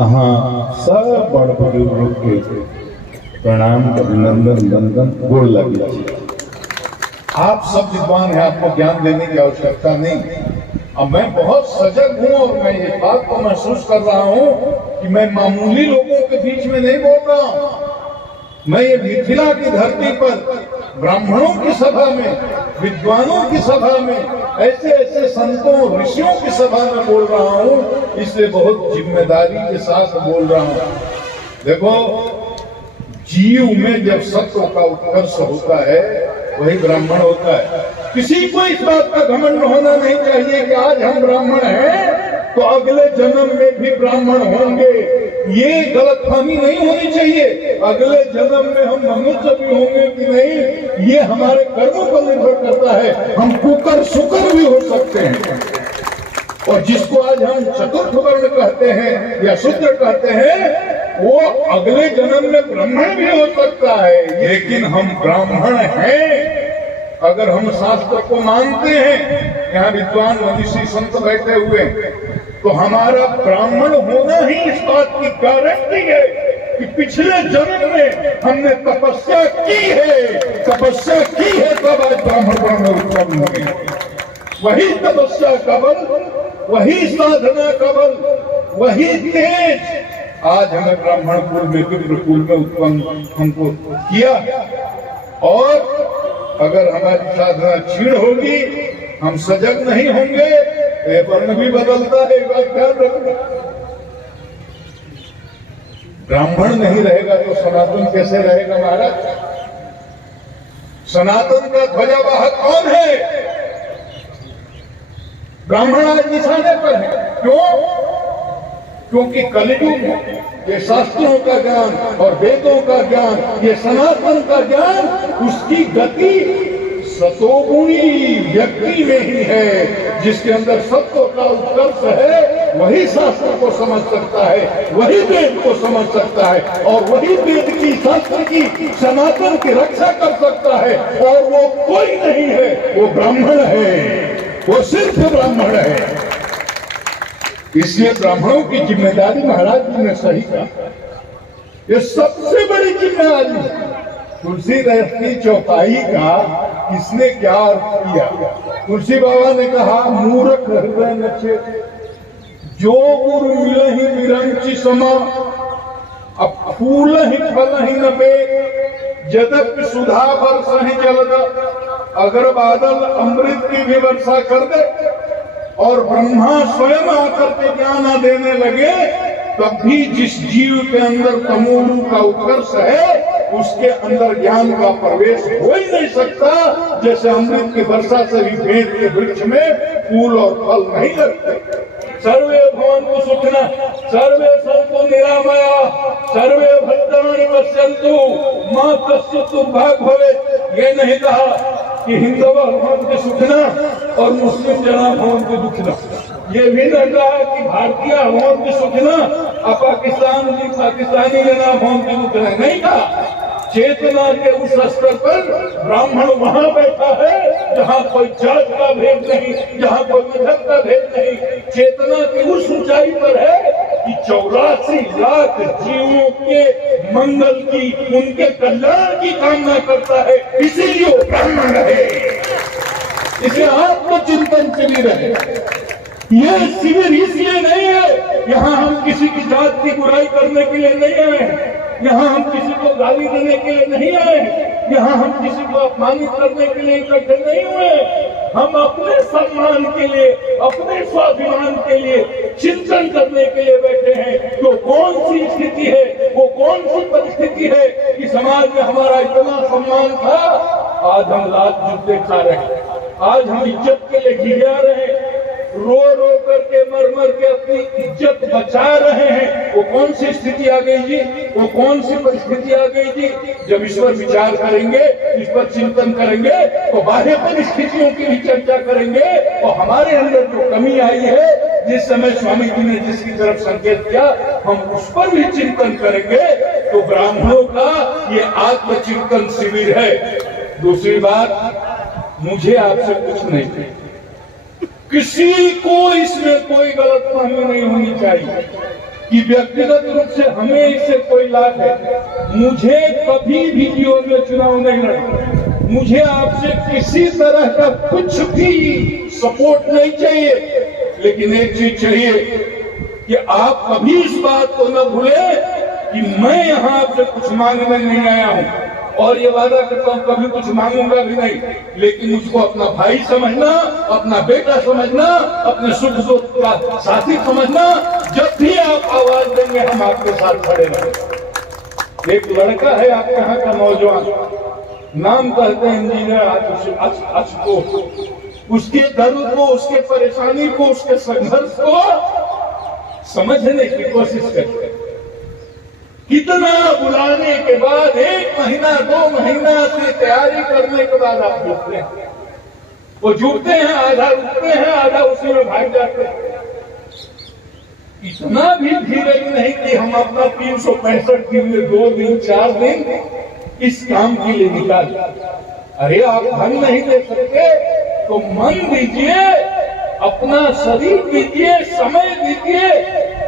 हाँ सब बड़ बुजुर्ग के प्रणाम अभिनंदन वंदन गोड़ लगी। आप सब विद्वान हैं, आपको ज्ञान देने की आवश्यकता नहीं। अब मैं बहुत सजग हूँ और मैं ये बात को महसूस कर रहा हूँ कि मैं मामूली लोगों के बीच में नहीं बोल रहा हूँ। मैं ये मिथिला की धरती पर ब्राह्मणों की सभा में, विद्वानों की सभा में, ऐसे ऐसे संतों ऋषियों की सभा में बोल रहा हूँ, इसलिए बहुत जिम्मेदारी के साथ बोल रहा हूँ। देखो, जीव में जब सत्व का उत्कर्ष होता है वही ब्राह्मण होता है। किसी को इस बात का घमंड होना नहीं चाहिए कि आज हम ब्राह्मण हैं तो अगले जन्म में भी ब्राह्मण होंगे, ये गलतफहमी नहीं होनी चाहिए। अगले जन्म में हम मनुष्य भी होंगे कि नहीं, ये हमारे कर्मों पर निर्भर करता है। हम कुकर सुकर भी हो सकते हैं, और जिसको आज हम चतुर्थ वर्ण कहते हैं या शूद्र कहते हैं, वो अगले जन्म में ब्राह्मण भी हो सकता है। लेकिन हम ब्राह्मण हैं अगर हम शास्त्र को मानते हैं। यहाँ विद्वान मनीषी संत बैठे हुए, तो हमारा ब्राह्मण होना ही इस बात की गारंटी है कि पिछले जन्म में हमने तपस्या की है, तब आज ब्राह्मण वर्ण उत्पन्न हुए। वही तपस्या का बल, वही साधना का बल, वही तेज आज हमें ब्राह्मण कुल में, विप्र कुल में उत्पन्न हमको किया। और अगर हमारी साधना क्षीण होगी, हम सजग नहीं होंगे, ये वर्ण भी बदलता है, बात ध्यान रखना। ब्राह्मण नहीं रहेगा तो सनातन कैसे रहेगा महाराज? सनातन का ध्वजावाहक कौन है? ब्राह्मण आज निशाने पर है। क्यों? क्योंकि कलियुग में ये शास्त्रों का ज्ञान और वेदों का ज्ञान, ये सनातन का ज्ञान, उसकी गति सतोगुणी व्यक्ति में ही है। जिसके अंदर सत्व का उत्कर्ष है वही शास्त्र को समझ सकता है, वही वेद को समझ सकता है, और वही वेद की, शास्त्र की, सनातन की रक्षा कर सकता है। और वो कोई नहीं है, वो ब्राह्मण है, वो सिर्फ ब्राह्मण है। इसलिए ब्राह्मणों की जिम्मेदारी महाराज जी ने सही कहा, ये सबसे बड़ी जिम्मेदारी है। तुलसीदास की चौपाई का किसने क्या अर्थ किया? तुलसी बाबा ने कहा, मूर्ख हृदय नचे जो गुरु मिलहि विरंचि समा, अब फूल ही फल ही न बे जदप सुधा बरसहि जलदा। अगर बादल अमृत की भी वर्षा कर दे और ब्रह्मा स्वयं आकर के ज्ञान देने लगे, तब भी जिस जीव के अंदर तमोगुण का उत्कर्ष है उसके अंदर ज्ञान का प्रवेश हो ही नहीं सकता। जैसे अमृत की वर्षा से भी भेद के वृक्ष में फूल और फल नहीं लगते। सर्वे भवन्तु सुखिनः, सर्वे सन्तु निरामया, सर्वे भद्राणि पश्यन्तु मा कश्चित् दुर्भाग् भवेत्। ये नहीं कहा कि हिंदव भवन्तु सुखिनः और मुस्लिम जना भवन्तु दुखिनः। ये भी नहीं कहा कि भारतीय भवन्तु सुखिनः और पाकिस्तानी जना भवन्तु दुखिनः। नहीं कहा। चेतना के उस स्तर पर ब्राह्मण वहां बैठा है जहां कोई जात का भेद नहीं, जहां कोई मजहब का भेद नहीं। चेतना की उस ऊंचाई पर है कि 84 लाख जीवों के मंगल की, उनके कल्याण की कामना करता है, इसीलिए वो ब्राह्मण है। इसे आत्मचिंतन शिविर है। ये शिविर इसलिए नहीं है यहाँ हम किसी की जात की बुराई करने के लिए नहीं आए, यहाँ हम किसी को गाली देने के लिए नहीं आए, यहाँ हम किसी को अपमानित करने के लिए इकट्ठे नहीं हुए। हम अपने सम्मान के लिए, अपने स्वाभिमान के लिए चिंतन करने के लिए बैठे हैं। तो कौन सी स्थिति है, वो कौन सी परिस्थिति है कि समाज में हमारा इतना सम्मान था, आज हम लात जूते खा रहे हैं, आज हम इज्जत के लिए घिरा रहे हैं, रो रो करके मर मर के अपनी इज्जत बचा रहे हैं। वो कौन सी स्थिति आ गई जी, वो कौन सी परिस्थिति आ गई जी? जब इस पर विचार करेंगे, इस पर चिंतन करेंगे, तो बाह्य परिस्थितियों की भी चर्चा करेंगे। और हमारे अंदर जो कमी आई है, जिस समय स्वामी जी ने जिसकी तरफ संकेत किया, हम उस पर भी चिंतन करेंगे। तो ब्राह्मणों का ये आत्मचिंतन शिविर है। दूसरी बात, मुझे आपसे कुछ नहीं, किसी को इसमें कोई गलतफहमी नहीं होनी चाहिए। कि व्यक्तिगत रूप से हमें इससे कोई लाभ है। मुझे कभी भी जीवन में चुनाव नहीं लड़ना, मुझे आपसे किसी तरह का कुछ भी सपोर्ट नहीं चाहिए, लेकिन एक चीज चाहिए कि आप कभी इस बात को न भूलें कि मैं यहाँ आपसे कुछ मांगने नहीं आया हूँ, और ये वादा करता हूँ कभी कुछ मांगूंगा भी नहीं, लेकिन मुझको अपना भाई समझना, अपना बेटा समझना, अपने सुख दुख का साथी समझना। जब भी आप आवाज देंगे हम आपके साथ खड़े रहेंगे। एक लड़का है आपके यहाँ का नौजवान, नाम कहते हैं इंजीनियर आशुतोष, उसके दर्द को, उसके परेशानी को, उसके संघर्ष को समझने की कोशिश करते हैं। कितना बुलाने के बाद 1 महीना 2 महीना से तैयारी करने के बाद आप जुटते हैं। वो जुटते हैं, आधा रुकते हैं, आधा उसी में भाग जाते हैं। इतना भी धीरज नहीं कि हम अपना 365 दिन में 2 दिन 4 दिन इस काम के लिए निकाल। अरे आप धन नहीं दे सकते तो मन दीजिए, अपना शरीर दीजिए, समय दीजिए,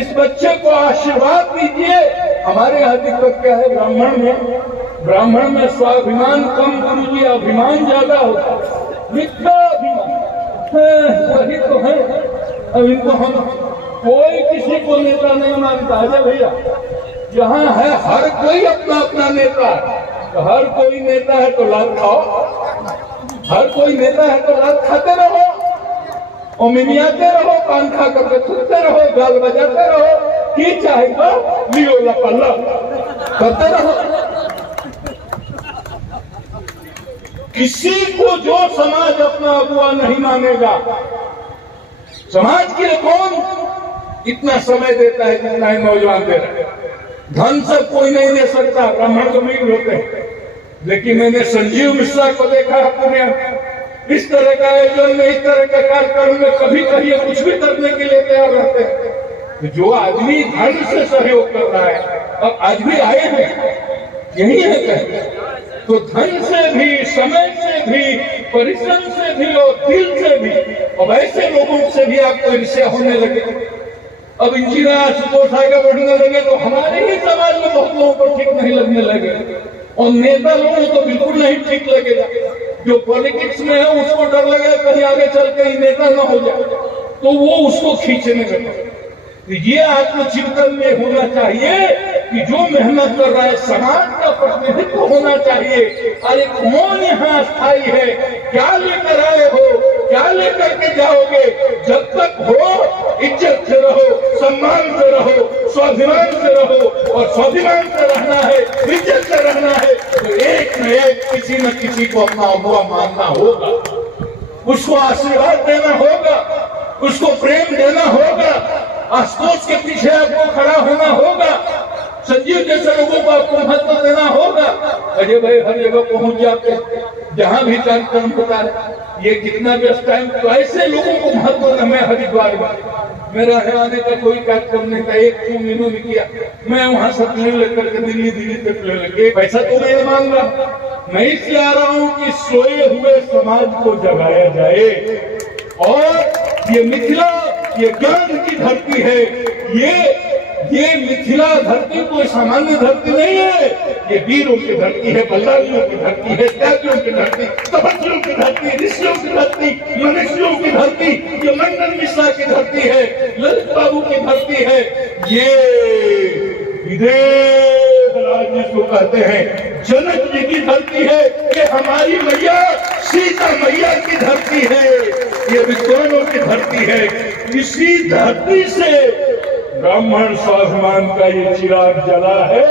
इस बच्चे को आशीर्वाद दीजिए। हमारे यहाँ दिक्कत क्या है, ब्राह्मण में स्वाभिमान कम, गुरु जी अभिमान ज्यादा होता है, मिथ्या अभिमान वही तो है। अब इनको हम कोई किसी को नेता नहीं मानता है भैया, यहाँ है हर कोई अपना अपना नेता है। तो हर कोई नेता है तो लात खाओ, हर कोई नेता है तो लात खाते रहो और मिमियाते रहो, पान खा करके थूकते रहो, गाल बजाते रहो, की चाहेगा लियो लपल्ला करते रहो। किसी को जो समाज अपना अगुआ नहीं मानेगा, समाज के लिए कौन इतना समय देता है जितना ही नौजवान दे रहे हैं। धन से कोई नहीं दे सकता, ब्राह्मण तो नहीं होते हैं, लेकिन मैंने संजीव मिश्रा को देखा अपने इस तरह का आयोजन में, इस तरह का कार्यक्रम में कभी कभी कुछ भी करने के लिए तैयार रहते हैं। तो जो आदमी धन से सहयोग कर रहा है, अब आज भी आए हैं यही है कहते, तो धन से भी, समय से भी, परिश्रम से भी और दिल से भी, अब ऐसे लोगों से भी आपको ईर्ष्या होने लगे। अब इंजीनियर आशुतोष आगे बढ़ने लगे तो हमारे ही समाज में बहुत लोगों को ठीक नहीं लगने लगे, और नेता लोगों को बिल्कुल नहीं ठीक लगेगा। जो पॉलिटिक्स में है उसको डर लगे कहीं आगे चल के नेता न हो जाए, तो वो उसको खींचने लगे। ये आत्मचिंतन में होना चाहिए कि जो मेहनत कर रहा है समाज का प्रतिनिधित्व होना चाहिए। अरे कौन यहाँ स्थायी है, क्या लेकर आए हो, क्या लेकर के जाओगे? जब तक हो इज्जत से रहो, सम्मान से रहो, स्वाभिमान से रहो, और स्वाभिमान से रहना है, इज्जत से रहना है, तो एक न एक किसी न किसी को अपना अगुआ मानना होगा, उसको आशीर्वाद देना होगा, उसको प्रेम देना होगा, आशुतोष के पीछे आपको खड़ा होना होगा, संजीव जैसे लोगों को आपको महत्व देना होगा। अजय भाई हर जगह पहुंच जाते, जहां भी कार्यक्रम होता है, ये कितना व्यस्त टाइम, तो ऐसे लोगों को महत्व देना। मैं हरिद्वार में, मेरा आने का कोई कार्यक्रम नहीं था, एक इन्होंने किया, मैं वहां से प्लेन लेकर के दिल्ली तक प्लेन लेके, पैसा तो नहीं मांग रहा, मैं इसलिए आ रहा हूँ कि सोए हुए समाज को जगाया जाए। और ये मिथिला, ये ज्ञान की धरती है, ये मिथिला धरती कोई सामान्य धरती नहीं है, ये वीरों की धरती है, बल्लारियों की धरती है, त्यागियों की धरती, तपस्वियों की धरती, ऋषियों की धरती, मनुष्यों की धरती, ये मंडन मिश्रा की धरती है, ललित बाबू की धरती है, ये विदेहराज जिसको कहते हैं जनक जी की धरती है, ये हमारी मैया सीता मैया की धरती है, ये विद्वानों की धरती है। इसी धरती से ब्राह्मण स्वाभिमान का ये चिराग जला है।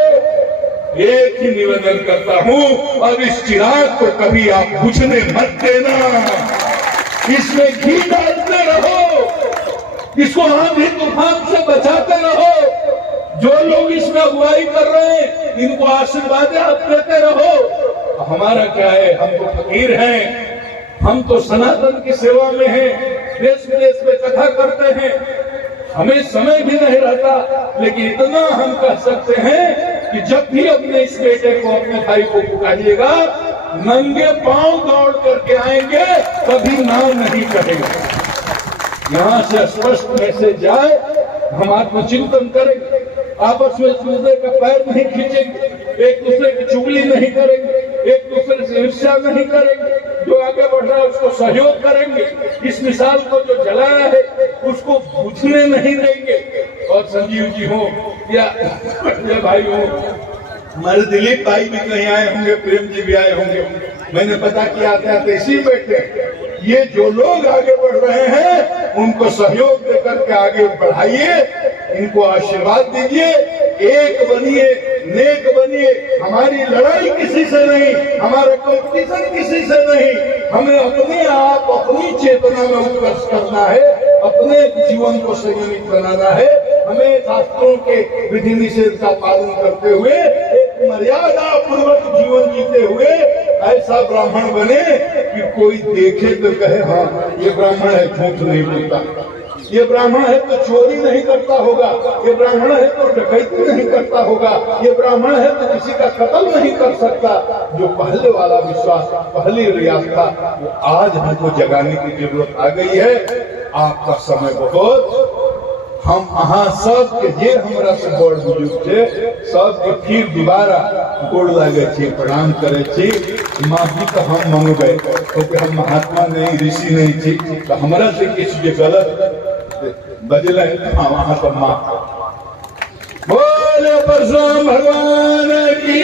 एक ही निवेदन करता हूँ, अब इस चिराग को कभी आप बुझने मत देना, इसमें घी डालते रहो, इसको आंधी तूफान से बचाते रहो। जो लोग इसमें अगुवाई कर रहे हैं इनको आशीर्वाद आप देते रहो। हमारा क्या है, हम तो फकीर हैं, हम तो सनातन की सेवा में हैं, देश विदेश में कथा करते हैं, हमें समय भी नहीं रहता, लेकिन इतना हम कह सकते हैं कि जब भी अपने इस बेटे को, अपने भाई को पुकारिएगा, नंगे पांव दौड़ करके आएंगे, कभी ना नहीं कहेगा। यहाँ से स्पष्ट मैसेज जाए, हम आत्मचिंतन करेंगे, आपस में एक दूसरे का पैर नहीं खींचेंगे, एक दूसरे की चुगली नहीं करेंगे, एक दूसरे से ईर्ष्या नहीं करेंगे, जो आगे बढ़ रहा है उसको सहयोग करेंगे, इस मिसाल को जो जलाया है उसको बुझने नहीं देंगे। और संजीव जी हो या भाई हो, हमारे दिलीप भाई भी कहीं आए होंगे, प्रेम जी भी आए होंगे, मैंने पता किया आते इसी बैठे। ये जो लोग आगे बढ़ रहे हैं उनको सहयोग देकर के आगे बढ़ाइए, इनको आशीर्वाद दीजिए, एक बनिए, नेक बनिए। हमारी लड़ाई किसी से नहीं, हमारा कंपटीशन किसी से नहीं, हमें अपने आप अपनी चेतना में उत्कर्ष करना है, अपने जीवन को संयमित बनाना है। हमें शास्त्रों के विधि निषेध का पालन करते हुए एक मर्यादा पूर्वक जीवन जीते हुए ऐसा ब्राह्मण बने कि कोई देखे तो कहे हाँ ये ब्राह्मण है, झूठ नहीं बोलता, ये ब्राह्मण है तो चोरी नहीं करता होगा, ये ब्राह्मण है तो डकैती नहीं करता होगा, ये ब्राह्मण है तो किसी का कत्ल नहीं कर सकता। जो पहले वाला विश्वास, पहली रियाज था, वो आज हमको जगाने की जरूरत आ गई है। आपका समय बहुत, हम अहाँ सब के जे हमरा से बड़ बुजुर्ग थे सबके फिर दोबारा गोड़ लागे छी, प्रणाम करे छी, माफी तो हम मांगबे, क्योंकि हम महात्मा नहीं, ऋषि नहीं थी, तो हमरा से किसी जे गलत बजले वहां तो माफ। बोले परशुराम भगवान की,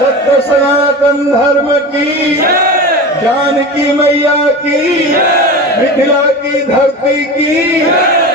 सत्य सनातन धर्म की, जानकी मैया की, मिथिला की धरती की।